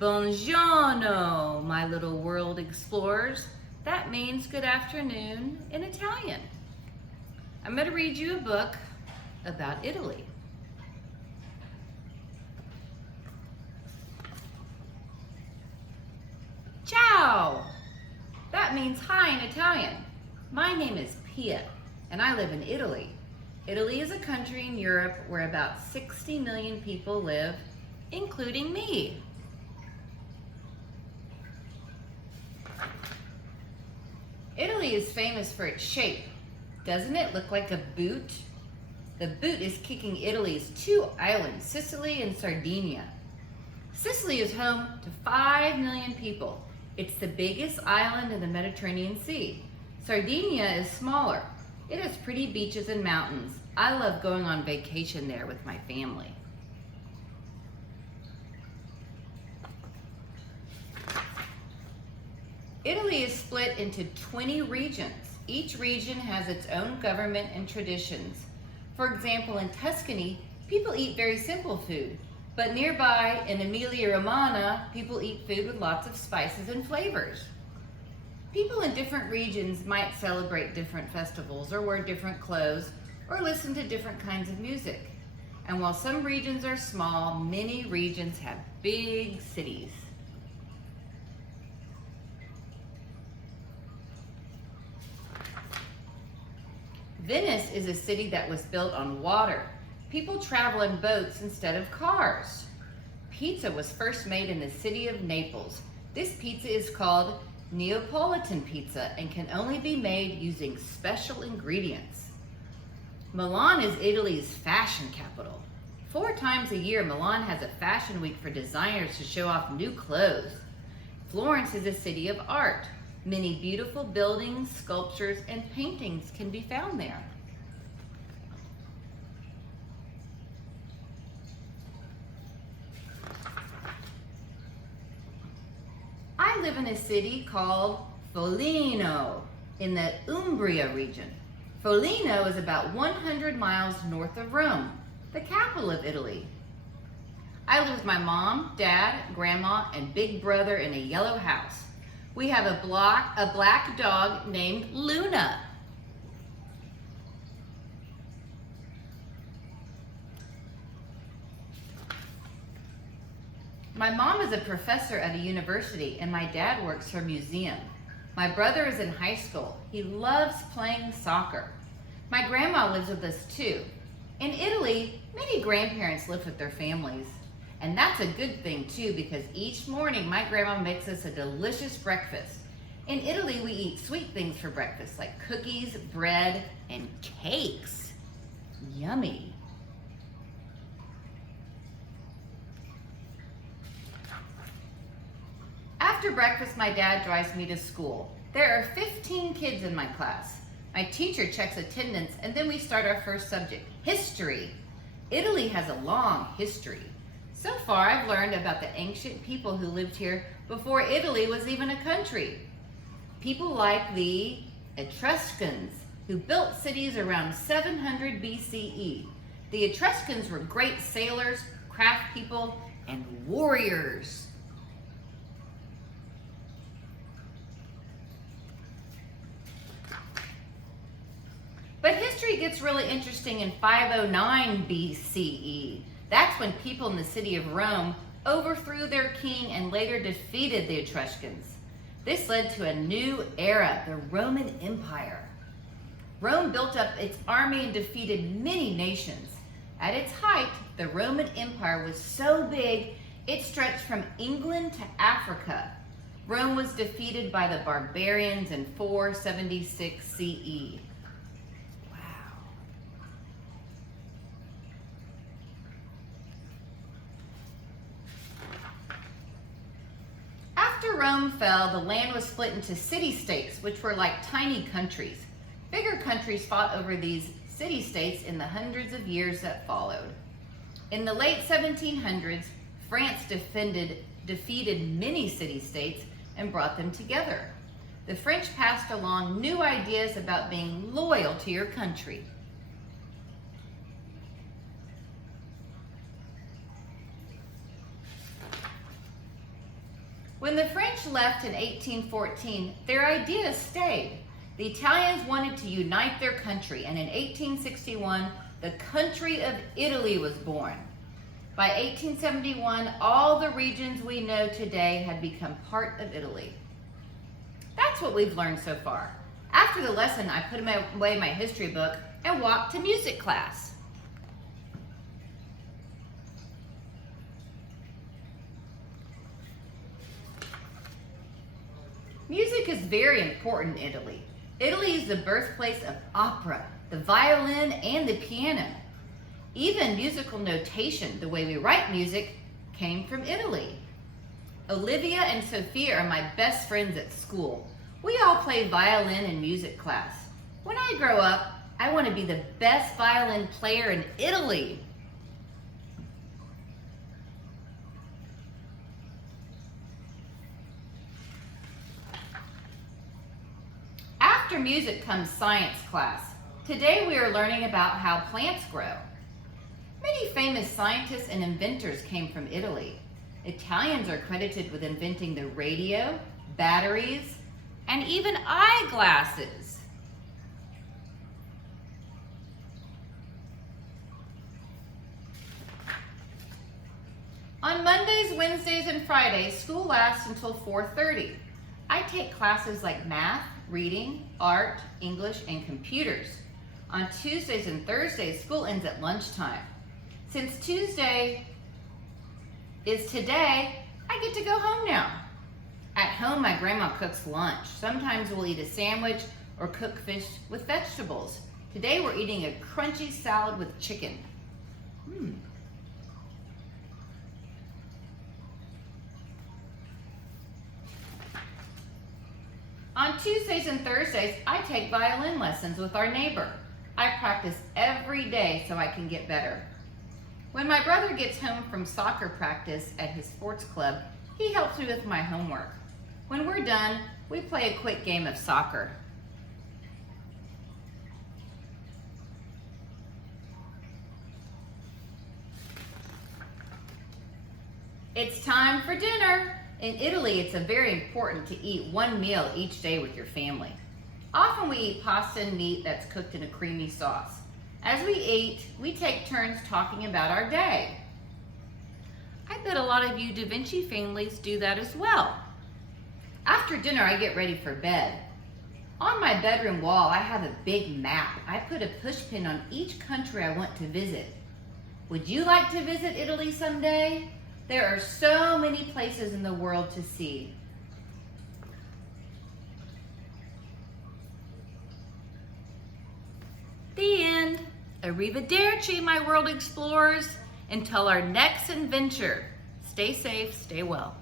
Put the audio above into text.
Buongiorno, my little world explorers. That means good afternoon in Italian. I'm going to read you a book about Italy. Ciao! That means hi in Italian. My name is Pia, and I live in Italy. Italy is a country in Europe where about 60 million people live, including me. Italy is famous for its shape. Doesn't it look like a boot? The boot is kicking Italy's two islands, Sicily and Sardinia. Sicily is home to 5 million people. It's the biggest island in the Mediterranean Sea. Sardinia is smaller. It has pretty beaches and mountains. I love going on vacation there with my family. Italy is split into 20 regions. Each region has its own government and traditions. For example, in Tuscany, people eat very simple food, but nearby in Emilia-Romagna, people eat food with lots of spices and flavors. People in different regions might celebrate different festivals or wear different clothes or listen to different kinds of music. And while some regions are small, many regions have big cities. Venice is a city that was built on water. People travel in boats instead of cars. Pizza was first made in the city of Naples. This pizza is called Neapolitan pizza and can only be made using special ingredients. Milan is Italy's fashion capital. 4 times a year, Milan has a fashion week for designers to show off new clothes. Florence is a city of art. Many beautiful buildings, sculptures, and paintings can be found there. I live in a city called Foligno in the Umbria region. Foligno is about 100 miles north of Rome, the capital of Italy. I live with my mom, dad, grandma, and big brother in a yellow house. We have a black dog named Luna. My mom is a professor at a university and my dad works for a museum. My brother is in high school. He loves playing soccer. My grandma lives with us too. In Italy, many grandparents live with their families. And that's a good thing too, because each morning my grandma makes us a delicious breakfast. In Italy, we eat sweet things for breakfast, like cookies, bread, and cakes. Yummy. After breakfast, my dad drives me to school. There are 15 kids in my class. My teacher checks attendance, and then we start our first subject, history. Italy has a long history. So far, I've learned about the ancient people who lived here before Italy was even a country. People like the Etruscans, who built cities around 700 BCE. The Etruscans were great sailors, craft people, and warriors. But history gets really interesting in 509 BCE. That's when people in the city of Rome overthrew their king and later defeated the Etruscans. This led to a new era, the Roman Empire. Rome built up its army and defeated many nations. At its height, the Roman Empire was so big, it stretched from England to Africa. Rome was defeated by the barbarians in 476 CE. After Rome fell, the land was split into city-states, which were like tiny countries. Bigger countries fought over these city-states in the hundreds of years that followed. In the late 1700s, France defeated many city-states and brought them together. The French passed along new ideas about being loyal to your country. When the French left in 1814, their ideas stayed. The Italians wanted to unite their country, and in 1861, the country of Italy was born. By 1871, all the regions we know today had become part of Italy. That's what we've learned so far. After the lesson, I put away my history book and walked to music class. Music is very important in Italy. Italy is the birthplace of opera, the violin, and the piano. Even musical notation, the way we write music, came from Italy. Olivia and Sophia are my best friends at school. We all play violin in music class. When I grow up, I want to be the best violin player in Italy. After music comes science class. Today we are learning about how plants grow. Many famous scientists and inventors came from Italy. Italians are credited with inventing the radio, batteries, and even eyeglasses. On Mondays, Wednesdays, and Fridays, school lasts until 4:30. I take classes like math, reading, art, English, and computers. On Tuesdays and Thursdays, school ends at lunchtime. Since Tuesday is today, I get to go home now. At home, my grandma cooks lunch. Sometimes we'll eat a sandwich or cook fish with vegetables. Today we're eating a crunchy salad with chicken. On Tuesdays and Thursdays, I take violin lessons with our neighbor. I practice every day so I can get better. When my brother gets home from soccer practice at his sports club, he helps me with my homework. When we're done, we play a quick game of soccer. It's time for dinner. In Italy, it's very important to eat one meal each day with your family. Often we eat pasta and meat that's cooked in a creamy sauce. As we eat, we take turns talking about our day. I bet a lot of you Da Vinci families do that as well. After dinner, I get ready for bed. On my bedroom wall, I have a big map. I put a pushpin on each country I want to visit. Would you like to visit Italy someday? There are so many places in the world to see. The end. Arrivederci, my world explorers. Until our next adventure. Stay safe, stay well.